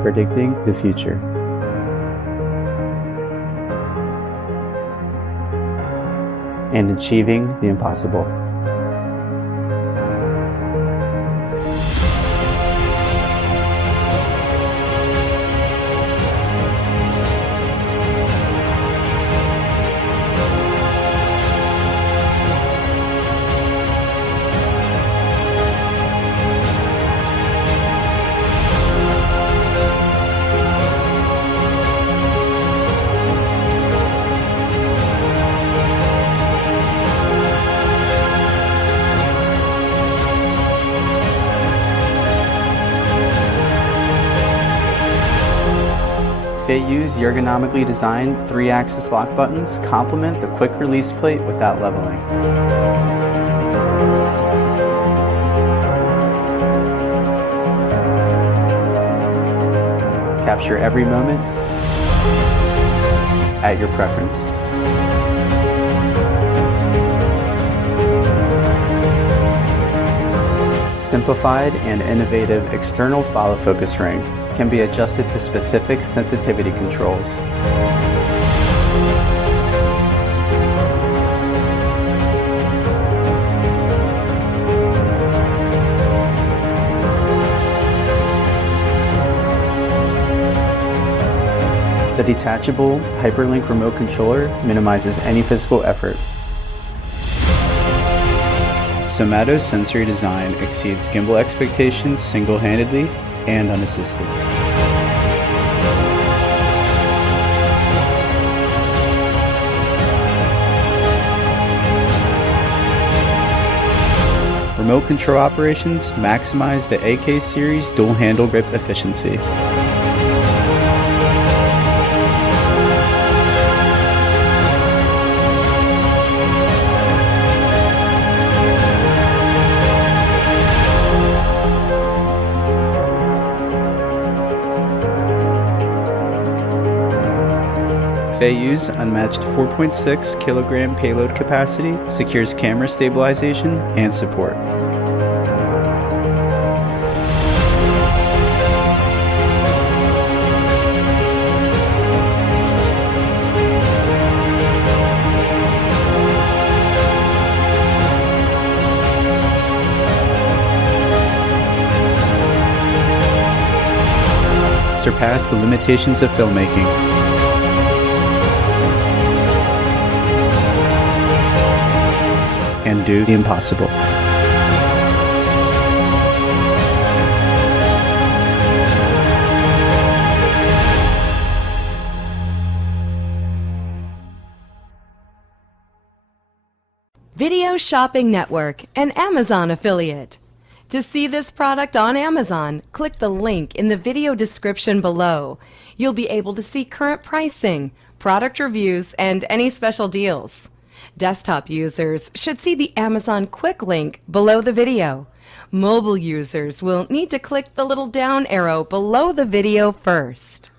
predicting the future. And achieving the impossible. Feiyu's ergonomically designed 3-axis lock buttons complement the quick release plate without leveling. Capture every moment at your preference. Simplified and innovative external follow focus ring can be adjusted to specific sensitivity controls. The detachable hyperlink remote controller minimizes any physical effort. Somato's sensory design exceeds gimbal expectations single-handedly and unassisted. Remote control operations maximize the AK series dual handle grip efficiency. Feiyu's unmatched 4.6 kilogram payload capacity secures camera stabilization and support. Surpass the limitations of filmmaking. And do the impossible. Video Shopping Network, an Amazon affiliate. To see this product on Amazon, click the link in the video description below. You'll be able to see current pricing, product reviews, and any special deals. Desktop users should see the Amazon quick link below the video. Mobile users will need to click the little down arrow below the video first.